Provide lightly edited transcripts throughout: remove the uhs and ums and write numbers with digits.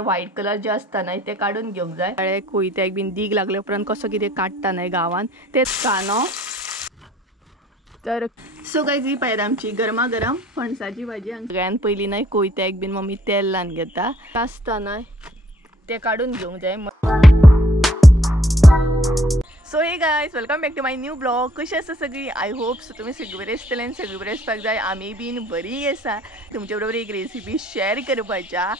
White colour जे असता नाही ते काढून घेऊंक जाय. कोयत्याक बीन दीग लागले उपरांत कसो कितें काडटा नाही गावान तेच कानो. तर सो गायज ही पळयात आमची गरमागरम फणसाची भाजी. सगळ्यान पयलीं नाही कोयत्याक बीन मम्मी तेल लावन घेता आसता नाही ते काढून घेवंक जाय. So hey guys welcome back to my new blog. कशी आसा सगळी? आय होप सो तुम्ही सगळी बरे आसतले आनी सगळी बरे आसपाक जाय. आमी बीन बरी आसा. तुमच्या बरोबर एक रेसिपी शेअर करपाच्या.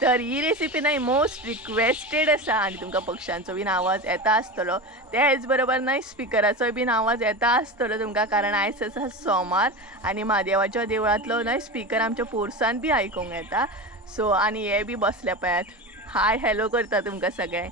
तर ही रेसिपी नाही मोस्ट रिक्वेस्टेड आसा आनी तुमकां पक्ष्यांचो बीन आवाज येता आसतलो. तेच बरोबर नाही स्पिकराचो बीन आवाज येता आसतलो तुमकां, कारण आयज आसा सोमार आनी म्हादेवाच्या देवळांतलो न्हय स्पिकर आमच्या पोरसान बी आयकूंक येता. सो आनी हे बी बसल्या पळयात हाय हॅलो करता तुमकां सगळे.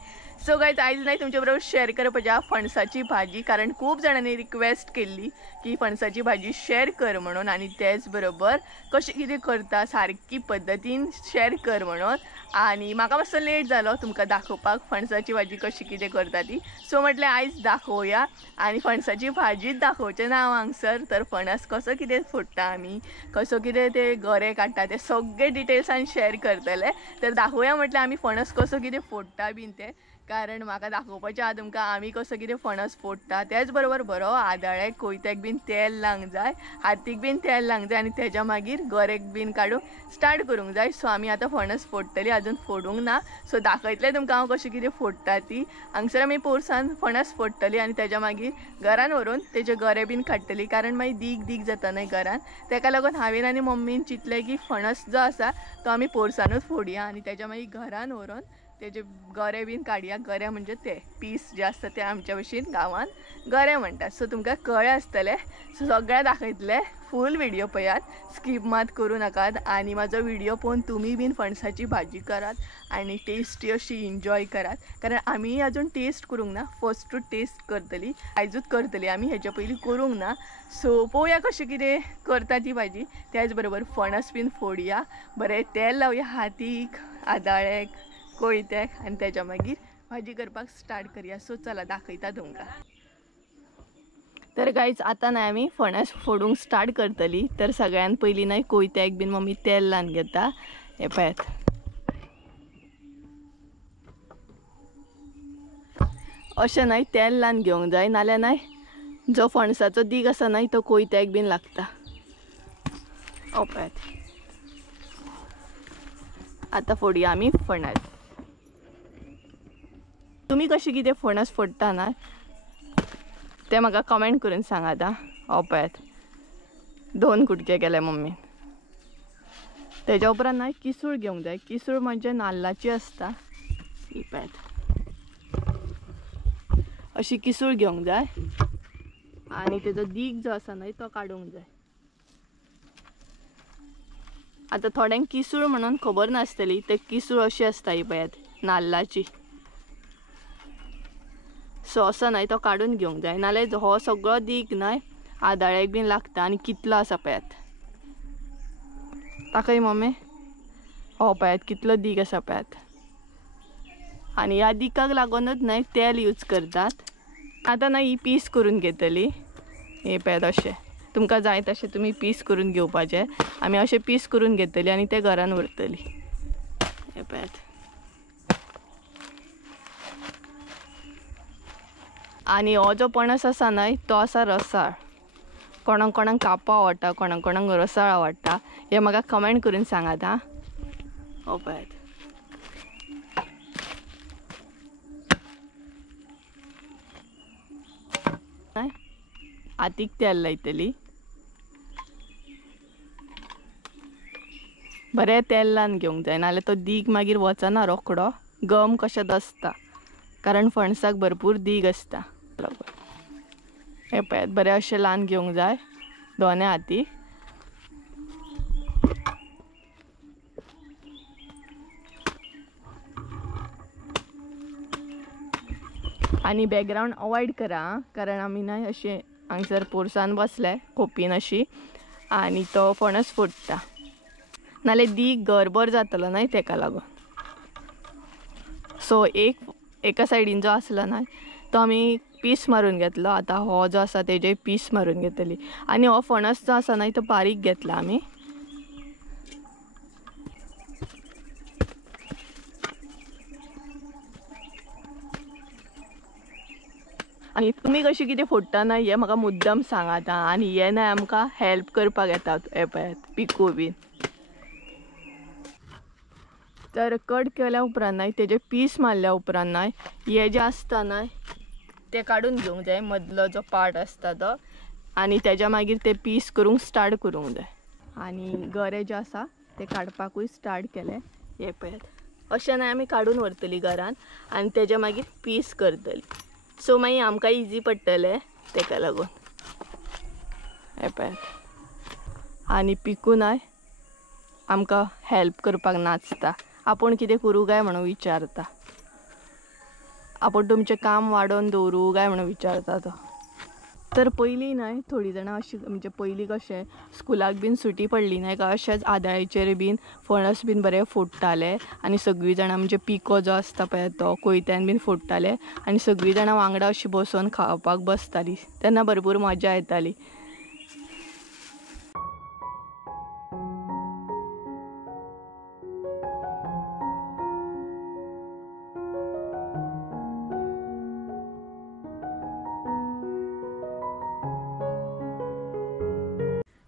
सो गायज आयज नाही तुमच्या बरोबर शेअर करपाच्या फणसाची भाजी, कारण खूब जाणांनी रिक्वेस्ट केल्ली की फणसाची भाजी शेअर कर म्हणून आनी तेच बरोबर कशें कितें करता सारकी पद्दतीन शेअर कर म्हणून. आनी म्हाका मातसो लेट जालो तुमकां दाखोवपाक फणसाची भाजी कशी कितें करता ती. सो म्हटलें आयज दाखोवया आनी फणसाची भाजीच दाखोवचें ना हांगसर. तर फणस कसो कितें फोडटा आमी, कसो कितें ते गरे काडटा ते सगळे डिटेल्सान शेअर करतले. तर दाखोवया म्हटलें आमी फणस कसो कितें फोडटा बीन ते, कारण म्हाका दाखोवपाचें आहा तुमकां आमी कसो कितें फणस फोडटा. तेच बरोबर बरो आदाळ्याक कोयत्याक बीन तेल लावंक जाय, हातीक बीन तेल लावंक जाय आनी तेज्या मागीर गरेक बीन काडूंक स्टार्ट करूंक जाय. सो आमी आतां फणस फोडटली, अजून फोडूंक ना. सो दाखयतलें तुमकां हांव कशें कितें फोडटा ती. हांगसर आमी पोरसान फणस फोडटली आनी तेज्या मागीर घरान व्हरून तेजे गरे बीन काडटली, कारण मागीर दीग दीग जाता न्हय घरान. तेका लागून हांवें आनी मम्मीन चिंतलें की फणस जो आसा तो आमी पोरसानूच फोडया आनी तेज्या मागीर घरान व्हरून तेजे गरे बीन काडया. गरे म्हणजे ते पीस जे आसता ते आमच्या भशेन गांवान गरे म्हणटात. सो तुमकां कळ्ळें आसतलें. सो सगळें दाखयतलें, फूल व्हिडिओ पळयात, स्कीप मात करूं नाकात. आनी म्हाजो व्हिडिओ पळोवन तुमी बीन फणसाची भाजी करात आनी टेस्टी अशी एन्जॉय करात, कारण आमी अजून टेस्ट करूंक ना, फस्टूच टेस्ट करतली, आयजूच करतली आमी, हेच्या पयलीं करूंक ना. सो पळोवया कशें कितें करता ती भाजी. त्याच बरोबर फणस बीन फोडया, बरें तेल लावया हातीक, आदाळ्याक, कोयत्याक आनी तेज्या मागीर भाजी करपाक स्टार्ट करया. सो चला दाखयता तुमकां. तर गायज आतां न्हय आमी फणस फोडूंक स्टार्ट करतली. तर सगळ्यान पयलीं न्हय कोयत्याक बीन मम्मी तेल लावन घेता. हे पळयात अशें न्हय तेल लावन घेवंक जाय, नाल्यार न्हय जो फणसाचो दीग आसा न्हय तो कोयत्याक बीन लागता. हो पळयात आतां फोडया आमी फणस. तुम्ही कशी कितें फणस फोडटा ना ते म्हाका कमेंट करून सांगात आं. हो पळयात 2 कुडके केले मम्मीन. तेज्या उपरांत न्हय किसूळ घेवंक जाय. किसूळ म्हणजे नाल्लाची आसता. ही पळयात अशी किसूळ घेवंक जाय आनी तेजो दीग जो आसा न्हय तो काडूंक जाय. आतां थोड्यांक किसूळ म्हणून खबर नासतली, ते किसूळ अशी आसता ही पळयात नाल्लाची. सो असो न्हय तो काडून घेवंक जाय, नाल्यार हो सगळो दीग न्हय आदाळ्याक बीन लागता. आनी कितलो आसा पळयात ताकय मम्मी, हो पळयात कितलो दीग आसा पळयात. आनी ह्या दिकाक लागूनच न्हय तेल यूज करतात. आतां न्हय ही पीस करून घेतली. हे पळयात अशें तुमकां जाय तशें तुमी पीस करून घेवपाचे. आमी अशें पीस करून घेतली आनी ते घरान व्हरतली. हे पळयात आनी हो जो पणस आसा न्हय तो आसा रसाळ. कोणाक कोणाक कापां आवडटा, कोणाक कोणाक रसाळ आवडटा, हे म्हाका कमेंट करून सांगात आं. हो पळयात हातीक तेल लायतली. बरें तेल लावन घेवंक जाय, नाल्यार तो दीग मागीर वचना रोखडो, गम कशें दसता, कारण फणसाक भरपूर दीग आसता. हे पळयात बरें अशें लावन घेवंक जाय दोन्ही हातीक. आनी बॅकग्रावंड अवॉइड करा, कारण आमी न्हय अशें हांगसर पोरसान बसले खोपीन अशी आनी तो फणस फोडटा, नाल्यार दीग गरबर जातलो न्हय तेका लागून. सो एका सायडीन जो आसलो न्हय तो आमी पीस मारून घेतलो. आतां हो जो आसा तेजे पीस मारून घेतली. आनी हो फणस जो आसा न्हय तो बारीक घेतला आमी. आणि तुम्ही कशी कितें फोडटा ना हे म्हाका मुद्दम सांगात आं. आनी हे ना आमकां हेल्प करपाक येतात हे पळयात पिको बीन. तर कट केल्या उपरांत ना तेजे पीस मारल्या उपरांत ना हे जे आसता ना ते काढून घेवंक जाय मदलो जो पार्ट आसता तो. आनी तेज्या मागीर ते पीस करूंक स्टार्ट करूंक जाय. आनी गरे जे आसा ते काडपाकूय स्टार्ट केले. हे पळयात अशें ना आमी काडून व्हरतली घरान आनी तेजे मागीर पीस करतली. सो मागीर आमकां इजी पडटलें तेका लागून. हे पळयात आनी पिकू नाय आमकां हेल्प करपाक नाचता. आपूण कितें करूं काय म्हणून विचारता. आपूण तुमचें काम वाडोवन दवरूं काय म्हणून विचारता तो. तर पयलीं न्हय थोडीं जाणां अशीं म्हणजे पयलीं कशें स्कुलाक बीन सुटी पडली न्हय का अशेंच आदाळेचेर बीन फणस बीन बरें फोडटाले आनी सगळीं जाणां म्हणजे पिको जो आसता पळय तो कोयत्यान बीन फोडटाले आनी सगळीं जाणां वांगडा अशीं बसून खावपाक बसतालीं. तेन्ना भरपूर मजा येताली.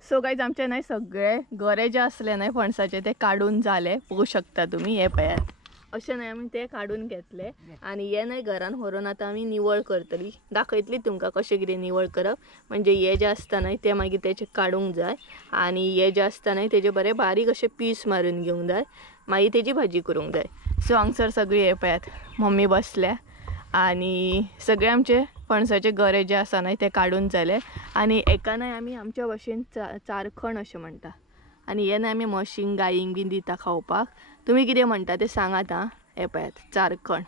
सो गायज आमचे न्हय सगळे गरे जे असले न्हय फणसाचे ते काडून जाले. पळोवंक शकता तुम्ही. हे पळयात अशें न्हय आमी ते काडून घेतले आनी हे न्हय घरान व्हरून आतां आमी निवळ करतली. दाखयतली तुमकां कशें कितें निवळ करप. म्हणजे हे जे आसता न्हय ते मागीर तेचे काडूंक जाय आनी हे जे आसता न्हय तेजे बरे बारीक अशे पीस मारून घेवंक जाय. मागीर तेजी भाजी करूंक जाय. सो हांगसर सगळीं हे पळयात मम्मी बसल्या आनी सगळे आमचे फणसाचे गरे जे आसा न्हय ते काडून जाले आनी एका न्हय आमी आमच्या भाशेन चारखण अशें म्हणटा. आनी हे न्हय आमी म्हशींक गायींक बीन दिता खावपाक. तुमी कितें म्हणटा तें सांगात आं. हे पळयात चारखण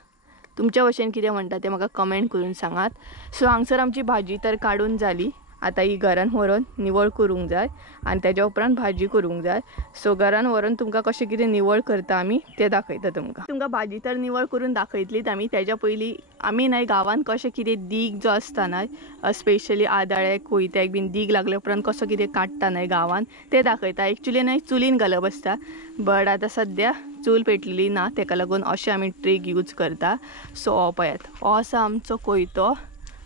तुमच्या भाशेन कितें म्हणटा तें म्हाका कमेंट करून सांगात. सो हांगसर आमची भाजी तर काडून जाली. आतां ही घरान व्हरून निवळ करूंक जाय आनी तेज्या उपरांत भाजी करूंक जाय. सो घरान व्हरून तुमकां कशें कितें निवळ करता आमी तें दाखयता तुमकां भाजी तर निवळ करून दाखयतलीच आमी. तेज्या पयलीं आमी न्हय गांवांत कशें कितें दीग जो आसता न्हय स्पेशली आदाळे कोयत्याक बीन दीग लागले उपरांत कसो कितें काडटा न्हय गांवांत तें दाखयता. एक्चुली न्हय चुलीन घालप आसता बट आतां सद्या चूल पेटलेली ना तेका लागून अशें आमी ट्रीक यूज करता. सो हो पळयात हो आसा आमचो कोयतो.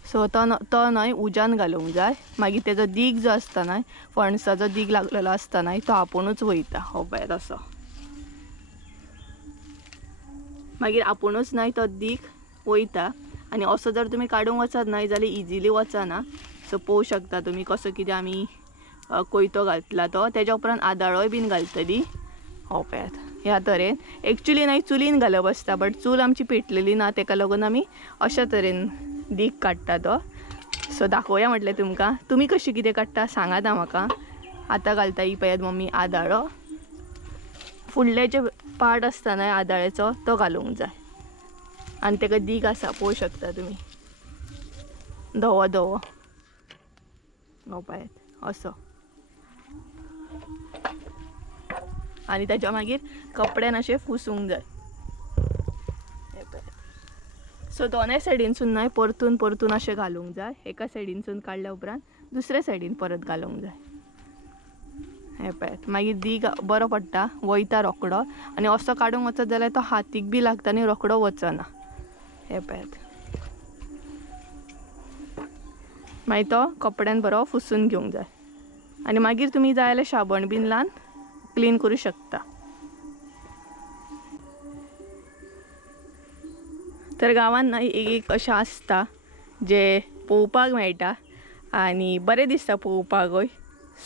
सो तो न्हय उज्यान घालूंक जाय. मागीर तेजो दीग जो आसता न्हय फणसाचो दीग लागलेलो आसता न्हय तो आपुणूच वयता. हो पळयात असो मागीर आपुणूच न्हय तो दीग वयता. आनी असो जर तुमी काडूंक वचत न्हय जाल्यार इजिली वचना. सो पळोवंक शकता तुमी कसो कितें आमी कोयतो घातला तो. तेज्या उपरांत आदाळोय बीन घालतली. हो पळयात ह्या तरेन. एक्चुली न्हय चुलीन घालप आसता बट चूल आमची पेटलेली ना तेका लागून आमी अशा तरेन दीग काडटा तो. सो दाखोवया म्हटलें तुमकां. तुमी कशी कितें काडटा सांगात आं म्हाका. आतां घालता ही पळयात मम्मी आदाळो. फुडले जे पार्ट आसता न्हय आदाळेचो तो घालूंक जाय आनी तेका दीग आसा पळोवंक शकता तुमी धवो धवो. हो पळयात असो. आनी तेच्या मागीर कपड्यान अशें पुसूंक जाय. सो दोनूय सायडीनसून न्हय परतून परतून अशें घालूंक जाय. एका सायडीनसून काडल्या उपरांत दुसऱ्या सायडीन परत घालूंक जाय. हे पळयात मागीर दीग बरो पडटा वयता रोकडो. आनी असो काडूंक वचत जाल्यार तो हातीक बी लागता आनी रोकडो वचना. हे पळयात मागीर तो कपड्यान बरो पुसून घेवंक जाय. आनी मागीर तुमी जाय जाल्यार शाबण बीन लावन क्लीन करूं शकता. तर गांवांत न्हय एक अशें आसता जे पळोवपाक मेळटा आनी बरें दिसता पळोवपाकूय.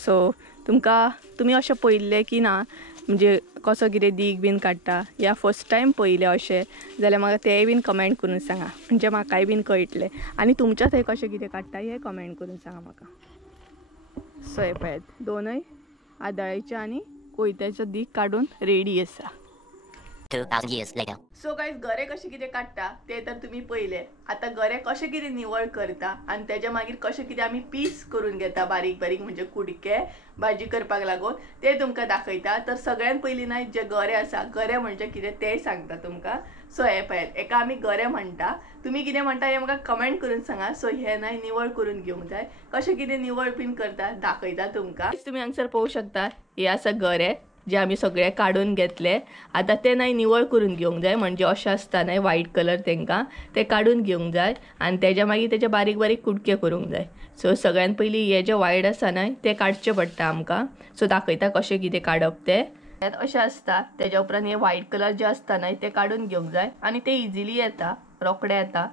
सो तुमी अशें पळयल्लें की ना म्हणजे कसो कितें दीग बीन काडटा या फर्स्ट टायम पळयलें अशें जाल्यार म्हाका तेंय बीन कमेंट करून सांगा. म्हणजे म्हाकाय बीन कळटलें. आनी तुमच्या थंय कशें कितें काडटा हें कमेंट करून सांगा म्हाका. सो हे पळयात दोनूय आदाळेचे आनी कोयत्याचो दीग काडून रेडी आसा. 2000 years later. सो गायज गरे कशें कितें काडटा ते तर तुमी पळयले. आतां गरे कशें कितें निवळ करता आनी तेज्या मागीर कशें कितें आमी पीस करून घेता बारीक बारीक म्हणजे कुडके भाजी करपाक लागून ते तुमकां दाखयता. तर सगळ्यान पयलीं न्हय जे गरे आसा गरे म्हणजे कितें तें सांगता तुमकां. सो हे पळयात एका आमी गरे म्हणटा. तुमी कितें म्हणटा हें म्हाका कमेंट करून सांगा. सो हे न्हय निवळ करून घेवंक जाय. कशें कितें निवळ बीन करता दाखयता तुमकां. तुमी हांगसर पळोवंक शकता हे आसा गरे जे आम्ही सगळे काढून घेतले आता ते नाही निवळ करून घेवंक जाय म्हणजे अशें आसता नाही व्हाईट कलर तेंकां ते काढून घेवंक जाय आणि तेच्या मागीर तेचे बारीक बारीक कुडके करूंक जाय. सो सगळ्यान पयलीं हे जे व्हाईट आसा न्हय ते काडचे पडटा आमकां. सो दाखयता कशें कितें काडप ते. अशें आसता तेच्या उपरांत हे व्हाईट कलर जे आसता न्हय ते काडून घेवंक जाय आनी ते इजिली येता रोखडे येता.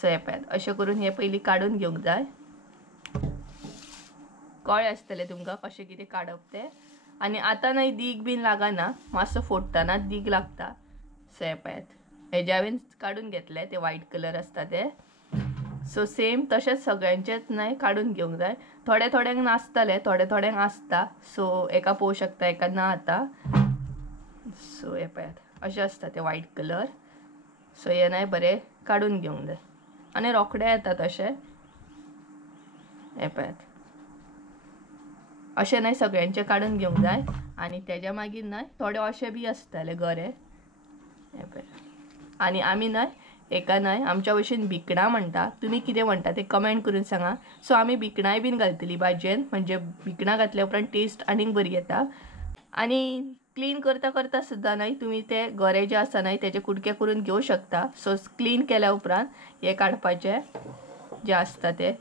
सो हे पळयात अशें करून हे पयलीं काडून घेवंक जाय. कळ्ळें आसतलें तुमकां कशें कितें काडप ते. आनी आतां न्हय दीग बीन लागना मातसो फोडटना दीग लागता. सो हे पळयात हेजे हांवें काडून घेतले ते व्हाईट कलर आसता ते. सो सेम तशेंच सगळ्यांचेच न्हय काडून घेवंक जाय. थोडे थोड्यांक नासतले थोडे थोड्यांक आसता. सो एका पळोवंक शकता एका ना आतां. सो हे पळयात अशें आसता ते व्हाईट कलर. सो हे न्हय बरें काडून घेवंक जाय आनी रोखडे येता तशें. हे पळयात अशें न्हय सगळ्यांचे काडून घेवंक जाय आनी तेच्या मागीर न्हय थोडे अशें बी आसतले गरे. हे पळयात आनी आमी न्हय एका न्हय आमच्या भशेन भिकणां म्हणटा. तुमी कितें म्हणटा ते कमेंट करून सांगा. सो आमी भिकणांय बीन घालतली भाजयेन म्हणजे भिकणां घातल्या उपरांत टेस्ट आनीक बरी येता. आनी क्लीन करता करता सुद्दां न्हय तुमी ते गरे जे आसा न्हय तेजे कुडके करून घेवं शकता. सो क्लीन केल्या उपरांत हे काडपाचे जे आसता ते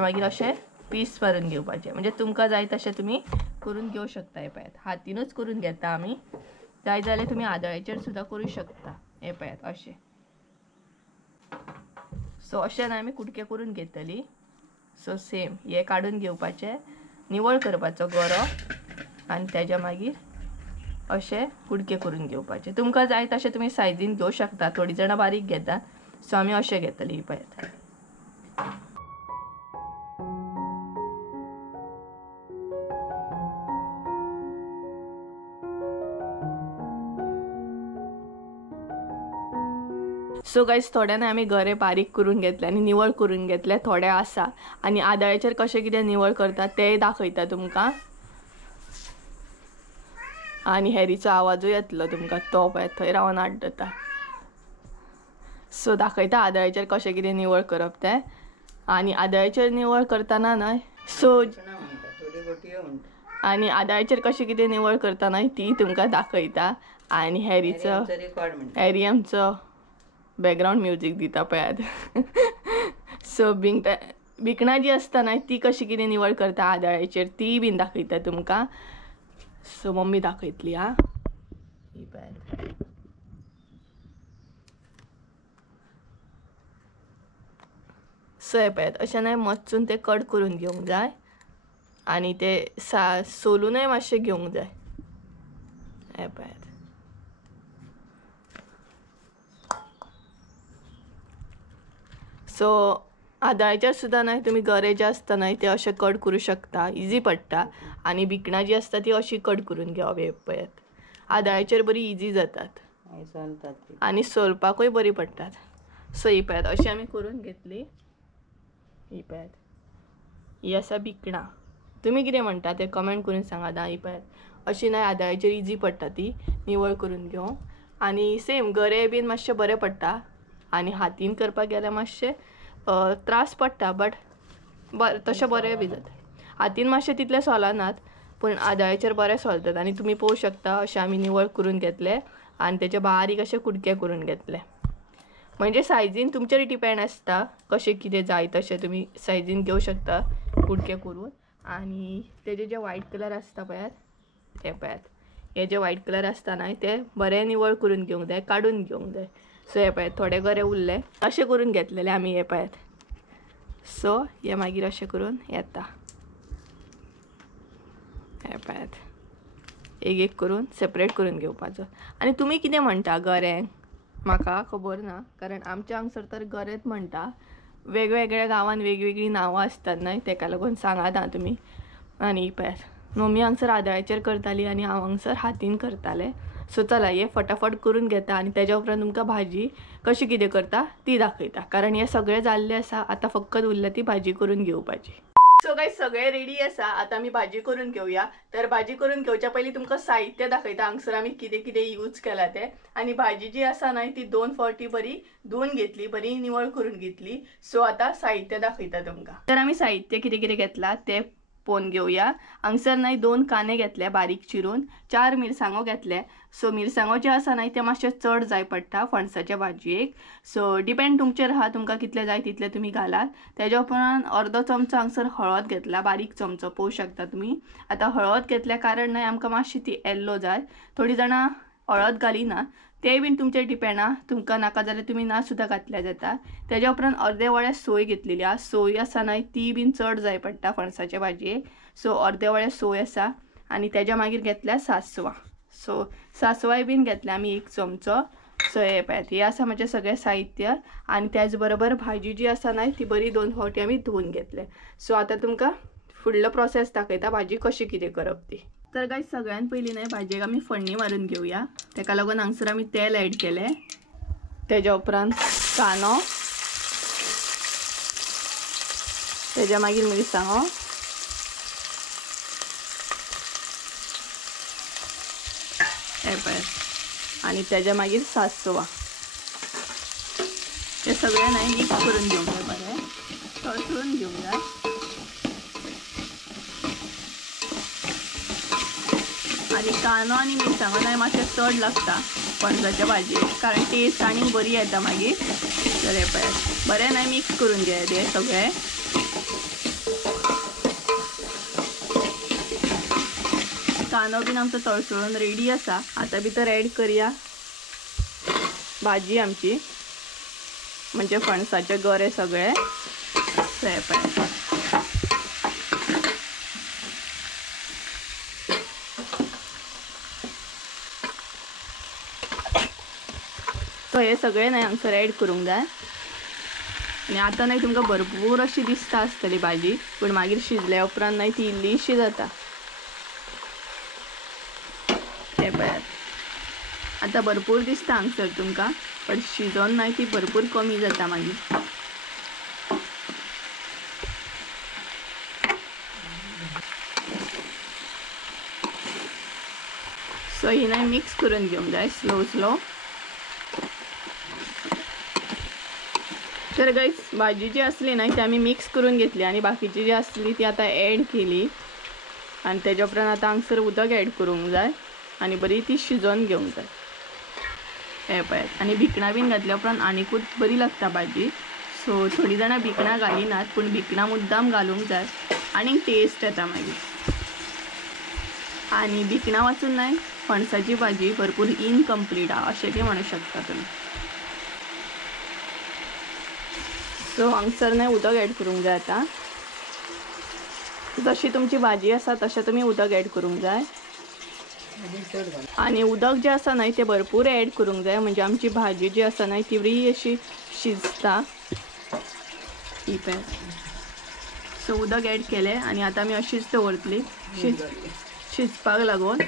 मागीर अशें पीस मारून घेवपाचे म्हणजे तुमकां जाय तशें तुमी करून घेवं शकता. हे पळयात हातीनूच करून घेता आमी. जाय जाल्यार तुमी आदळ्याचेर सुद्दां करूं शकता. हे पळयात अशें. सो अशें आमी कुडके करून घेतली. सो सेम हे काडून घेवपाचे निवळ करपाचो गरो आनी तेच्या मागीर अशें कुडके करून घेवपाचे. तुमकां जाय तशें तुमी सायजीन घेवं शकता. थोडी जाणां बारीक घेतात. सो आमी अशें घेतली. पळयात सो गायज थोड्यान आमी गरे बारीक करून घेतले आनी निवळ करून घेतले. थोडे आसा आनी आदळ्याचेर कशें कितें निवळ करता ते दाखयता तुमकां. आनी हेरीचो आवाजूय येतलो तुमकां तो पळय थंय रावन आड्डता. सो दाखयता आदळ्याचेर कशें कितें निवळ करप ते. आनी आदळ्याचेर निवळ करतना न्हय सो आनी आदळ्याचेर कशें कितें निवळ करता न्हय ती तुमकां दाखयता. आनी हेरी आमचो बॅकग्रावंड म्युजीक दिता पळयात. सो भिकणां जी आसता न्हय ती कशी कितें निवळ करता आदळ्याचेर ती बीन दाखयता तुमकां. सो मम्मी दाखयतली हा. ही पळयात सो हे पळयात अशें न्हय मचून ते कट करून घेवंक जाय आनी ते सोलूनय मातशें घेवंक जाय. हे पळयात सो आदळ्याचेर सुद्दां न्हय तुमी गरे जे आसता न्हय ते अशें कट करूं शकता. इजी पडटा. आनी भिकणां जी आसता ती अशी कट करून घेवप. हे पळयात आदळ्याचेर बरी इजी जातात आनी सोलपाकूय बरी पडटात. सो ही पळयात अशी आमी करून घेतली. ही पळयात ही आसा भिकणां. तुमी कितें म्हणटा ते कमेंट करून सांगात. ही पळयात अशी न्हय आदळ्याचेर इजी पडटा ती निवळ करून घेवंक. आनी सेम गरे बीन मातशें बरें पडटा. आनी हातीन करपाक गेल्यार मातशें त्रास पडटा बट तशें बरें बी जाता. हातीन मातशें तितलें सोलनात पूण आदळ्याचेर बरें सोलतात. आनी तुमी पळोवंक शकता अशें आमी निवळ करून घेतले आनी तेचे बारीक अशे कुडके करून घेतले. म्हणजे सायजीन तुमचेर डिपेंड आसता कशें कितें जाय तशें तुमी सायजीन घेवं शकता कुडके करून. आनी तेजे जे व्हाईट कलर आसता पळयात हे पळयात हे जे व्हाईट कलर आसता न्हय ते बरें निवळ करून घेवंक जाय काडून घेवंक जाय. सो हे पळयात थोडे गरे उरले अशें करून घेतलेले आमी. हे पळयात सो हे मागीर अशें करून येता. हे पळयात एक एक करून सेपरेट करून घेवपाचो. आनी तुमी कितें म्हणटा गऱ्यांक म्हाका खबर ना कारण आमच्या हांगसर तर गरेच म्हणटा. वेगवेगळ्या गांवांत वेगवेगळी नांवां आसतात न्हय तेका लागून सांगात आं तुमी. आनी पळयात मम्मी हांगसर आदळ्याचेर करताली आनी हांव हांगसर हातीन करतालें. सो चला हे फटाफट करून घेता आनी तेज्या उपरांत तुमकां भाजी कशी कितें करता ती दाखयता. कारण हे सगळें जाल्लें आसा आतां फकत उरल्या ती भाजी करून घेवपाची. सो गायज सगळें रेडी आसा. आतां आमी भाजी करून घेवया. तर भाजी करून घेवच्या पयलीं तुमकां साहित्य दाखयता हांगसर आमी कितें कितें यूज केला तें. आनी भाजी जी आसा न्हय ती 2 फावटी बरी धुवन घेतली बरी निवळ करून घेतली. सो आतां साहित्य दाखयता तुमकां. तर आमी साहित्य कितें कितें घेतला ते पोवन घेवया. हांगसर न्हय 2 कांदे घेतले बारीक चिरून, 4 मिरसांगो घेतले. सो मिरसांगो जे आसा न्हय ते मातशे चड जाय पडटा फणसाच्या भाजयेक. सो डिपेंड तुमचेर आहा, तुमकां कितले जाय तितले तुमी घालात. तेज्या उपरांत अर्दो चमचो हांगसर हळद घेतला, बारीक चमचो पळोवंक शकता तुमी. आता हळद घेतल्या कारण न्हय आमकां मातशी ती येल्लो जाय. थोडी जाणां हळद घालिना, ते बीन तुमचेर डिपेंड आहा. तुमकां नाका जाल्यार तुमी ना सुद्दां घातल्या जाता. तेज्या उपरांत अर्दे वळे सोय घेतलेली आहा. सोय आसा न्हय ती बीन चड जाय पडटा फणसाच्या भाजयेक. सो अर्दे वळे सोय आसा आनी तेज्या मागीर घेतल्या सासवां. सो सासवाय बीन घेतल्या आमी 1 चमचो. सो हे पळयात, हे आसा म्हजें सगळें साहित्य. आनी त्याच बरोबर भाजी जी आसा न्हय ती बरी 2 फावटी आमी धुवून घेतले. सो आतां तुमकां फुडलो प्रोसेस दाखयता भाजी कशी कितें करप ती. तर गायज सगळ्यान पयलीं न्हय भाजयेक आमी फोडणी मारून घेवया. तेका लागून हांगसर आमी तेल ऍड केलें. तेज्या उपरांत कांदो, तेज्या मागीर मिरसांगो, हे पळयात, आनी तेज्या मागीर सासवां. हे सगळें न्हय मिक्स करून घेवंक जाय, बरें तळसून घेवंक जाय. आनी कांदो आनी मिरसांगो न्हय मातशें चड लागता फणसाच्या भाजयेक, कारण टेस्ट आनी बरी येता मागीर. तर हे पळयात बरें न्हय मिक्स करून घेयात हे सगळें. कांदो बीन आमचो तळसळून रेडी आसा. आतां भितर ऍड करया भाजी आमची, म्हणजे फणसाचे गरे सगळे. हे पळयात सो हे सगळे न्हय हांगसर ऍड करूंक जाय. आनी आतां न्हय तुमकां भरपूर अशी दिसता आसतली भाजी, पूण मागीर शिजल्या उपरांत न्हय ती इल्लीशी जाता. हे पळयात आतां भरपूर दिसता हांगसर तुमकां, पण शिजोन न्हय ती भरपूर कमी जाता मागीर. सो ही न्हय मिक्स करून घेवंक जाय स्लो स्लो. तर गाईस भाजी जी असली ना ती आम्ही मिक्स करून घेतली आणि बाकीची जी असली ती आता ॲड केली. आणि त्याच्या उपरांत आता हांगसर उदक ॲड करूंक जाय आणि बरी ती शिजोवन घेवंक जाय. हे पळयात, आणि भिकणां बीन घातल्या उपरांत आनीकूच बरी लागता भाजी. सो थोडी जाणां भिकणां घालिनात, पूण भिकणां मुद्दाम घालूंक जाय आनी टेस्ट येता मागीर. आणि भिकणां वाचून न्हय फणसाची भाजी भरपूर इनकम्प्लीट आहा अशें बी म्हणू शकता तुमी. सो हांगसर न्हय उदक ॲड करूंक जाय. आता जशी तुमची भाजी आसा तशें तुमी उदक ॲड करूंक जाय. आणि उदक जे आसा न्हय ते भरपूर ॲड करूंक जाय, म्हणजे आमची भाजी जी आसा न्हय ती बरी अशी शिजता. ही पळय. सो उदक ॲड केलें आणि आता आमी अशीच दवरतली शिजपाक लागून.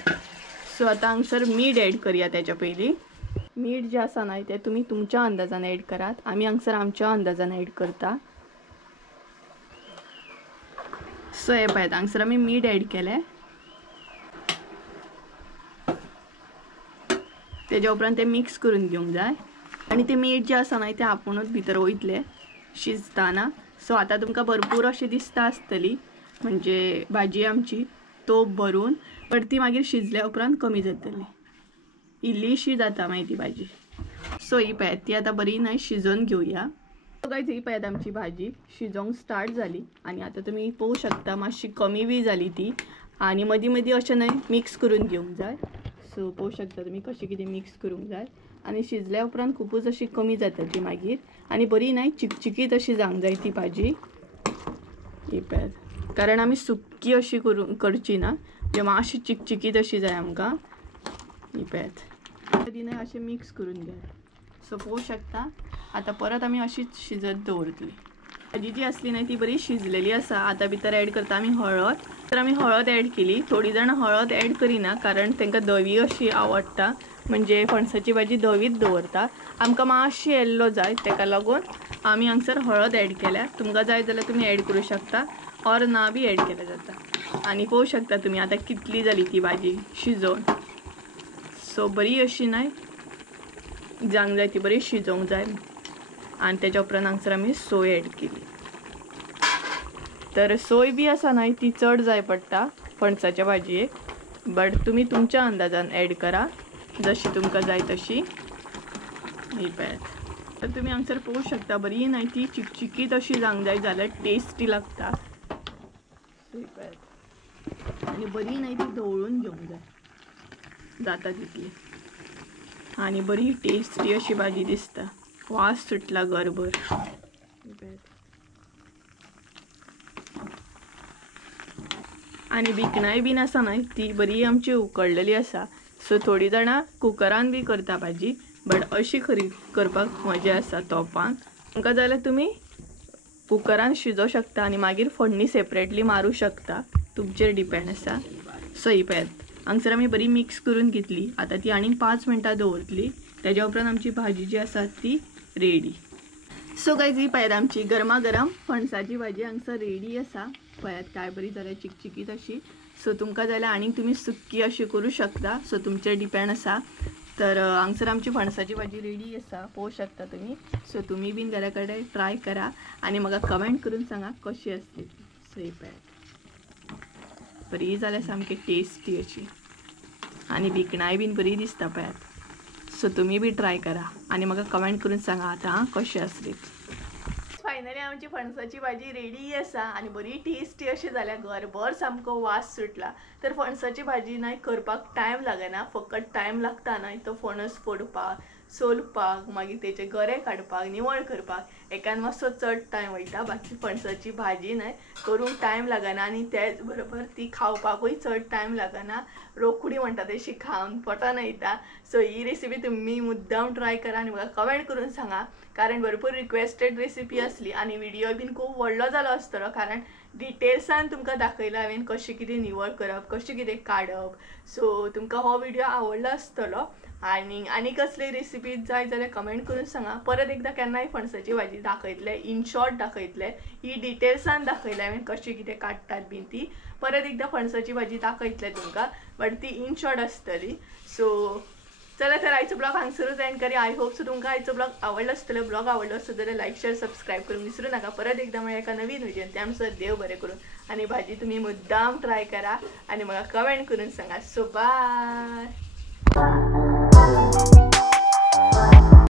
सो आता हांगसर मीठ ॲड करया. त्याच्या पयलीं मीठ जे आसा न्हय ते तुमी तुमच्या अंदाजान ॲड करात. आमी हांगसर आमच्या अंदाजान ॲड करता. सो हे पळयात हांगसर आमी मीठ ॲड केलें. तेज्या उपरांत ते मिक्स करून घेवंक जाय आणि ते मीठ जे आसा न्हय ते आपुणूच भितर वयतले शिजताना. सो आता तुमकां भरपूर अशी दिसता आसतली म्हणजे भाजी आमची तोप भरून, पण ती मागीर शिजल्या उपरांत कमी जातली, इल्लीशी जाता मागीर ती भाजी. सो ही पळयात ती आता बरी न्हय शिजोवन घेवया. सो गायज ही पळयात आमची भाजी शिजोवंक स्टार्ट जाली आणि आता तुम्ही पळोवंक शकता मातशी कमी बी जाली ती. आणि मदीं मदीं अशें न्हय मिक्स करून घेवंक जाय. सो पळोवंक शकता तुम्ही कशी कितें मिक्स करूंक जाय. आणि शिजल्या उपरांत खूपच अशी कमी जाता ती मागीर, आणि बरी न्हय चिकचिकीत अशी जावंक जाय ती भाजी. ही पळयात, कारण आमी सुक्की अशी करची ना, जे मातशी चिकचिकीत अशी जाय आमकां. ही पळयात ती न्हय अशें मिक्स करून घ्या. सो पळोवंक शकता आता परत आमी अशीच शिजत दवरतली. भाजी जी असली न्हय ती बरी शिजलेली आसा. आता भितर ॲड करता आमी हळद. तर आमी हळद ॲड केली. थोडी जाणां हळद ॲड करिना, कारण तांकां धवी अशी आवडटा, म्हणजे फणसाची भाजी धवीत दवरता. आमकां मातशी येल्लो जाय ताका लागून आमी हांगसर हळद ॲड केल्या. तुमकां जाय जाल्यार तुमी ॲड करूं शकता, ऑर ना बी ॲड केल्यार जाता. आणि पळोवंक शकता तुमी आता कितली जाली ती भाजी शिजोवन. सो बरी अशी न्हय जावंक जाय, ती बरी शिजोवंक जाय. आणि त्याच्या उपरांत हांगसर आमी सोय ॲड केली. तर सोय बी आसा न्हय ती चड जाय पडटा फणसाच्या भाजयेक, बट तुम्ही तुमच्या अंदाजान ॲड करा जशी तुमकां जाय तशी. ही पळयात, तर तुम्ही हांगसर पळोवंक शकता बरी न्हय ती चिकचिकीत अशी जावंक जाय जाल्यार टेस्टी लागता. ही पळयात, आनी बरी न्हय ती ढवळून घेवंक जाय जाता तितली, आनी बरी टेस्टी अशी भाजी दिसता, वास सुटला गरभर. आनी भिकणाय बीन आसा न्हय ती बरी आमची उकडलेली आसा. सो थोडी जाणां कुकरान बी करता भाजी, बट अशी खरी करपाक मजा आसा तोपान. तुमकां जाल्यार तुमी कुकरान शिजोवं शकता आनी मागीर फोडणी सेपरेटली मारूं शकता, तुमचेर डिपेंड आसा. सो ही पळयात, हांगसर आमी बरी मिक्स करून घेतली. आतां ती आनीक 5 मिनटां दवरतली, तेज्या उपरांत आमची भाजी जी आसा ती रेडी. सो गायज ही पळयात आमची गरमागरम फणसाची भाजी हांगसर रेडी आसा. पळयात काय बरी जाल्या चिकचिकीत अशी. सो तुमकां जाल्यार आनीक तुमी सुक्की अशी करूं शकता, सो तुमचेर डिपेंड आसा. तर हांगसर आमची फणसाची भाजी रेडी आसा, पळोवंक शकता तुमी. सो तुमी बीन घरा कडेन ट्राय करा आनी म्हाका कमेंट करून सांगा कशी आसली. सो ही पळयात बरी जाल्या सामकी टेस्टी अशी, आनी भिकणाय बीन बरी दिसता पळयात. सो तुम्ही बी ट्राय करा आणि म्हाका कमेंट करून सांगा आता कशी आसली. फायनली आमची फणसाची भाजी रेडी आसा आनी बरी टेस्टी अशी जाल्या, गरभर सामको वास सुटला. तर फणसाची भाजी न्हय करपाक टायम लागना, फकत टायम लागता न्हय तो फणस फोडपाक, सोलपाक, मागीर तेचे गरे काडपाक, निवळ करपाक एकान मातसो चड टायम वयता. बाकी फणसाची भाजी न्हय करूंक टायम लागना आनी तेच बरोबर ती खावपाकूय चड टायम लागना, रोखडी म्हणटा तशी खावन पोटान येता. सो ही रेसिपी तुम्ही मुद्दाम ट्राय करा आनी म्हाका कमेंट करून सांगा, कारण भरपूर रिक्वेस्टेड रेसिपी आसली आनी व्हिडिओ बीन खूब व्हडलो जालो आसतलो, कारण डिटेल्सान तुमकां दाखयला हांवें कशें कितें निवळ करप, कशें कितें काडप. सो तुमकां हो व्हिडिओ आवडलो आसतलो. आनी कसली रेसिपी जाय जाल्यार कमेंट करून सांगा. परत एकदा केन्नाय फणसाची भाजी दाखयतले, इन शॉर्ट दाखयतले, ही डिटेल्सान दाखयल्या हांवें कशी कितें काडटात बीन ती. परत एकदा फणसाची भाजी दाखयतले तुमकां, बट ती इन शॉर्ट आसतली. सो चला तर आयचो ब्लॉग हांगसरूच एंड करी. आय होप सो तुमकां आयचो ब्लॉग आवडलो आसतलो. ब्लॉग आवडलो आसत जाल्यार लायक शेअर सबस्क्राईब करूंक विसरू नका. परत एकदा मेळ्या एका नवीन व्हिडिओन, त्यानुसार देव बरें करून. आनी भाजी तुम्ही मुद्दाम ट्राय करा आनी म्हाका कमेंट करून सांगा. So bye.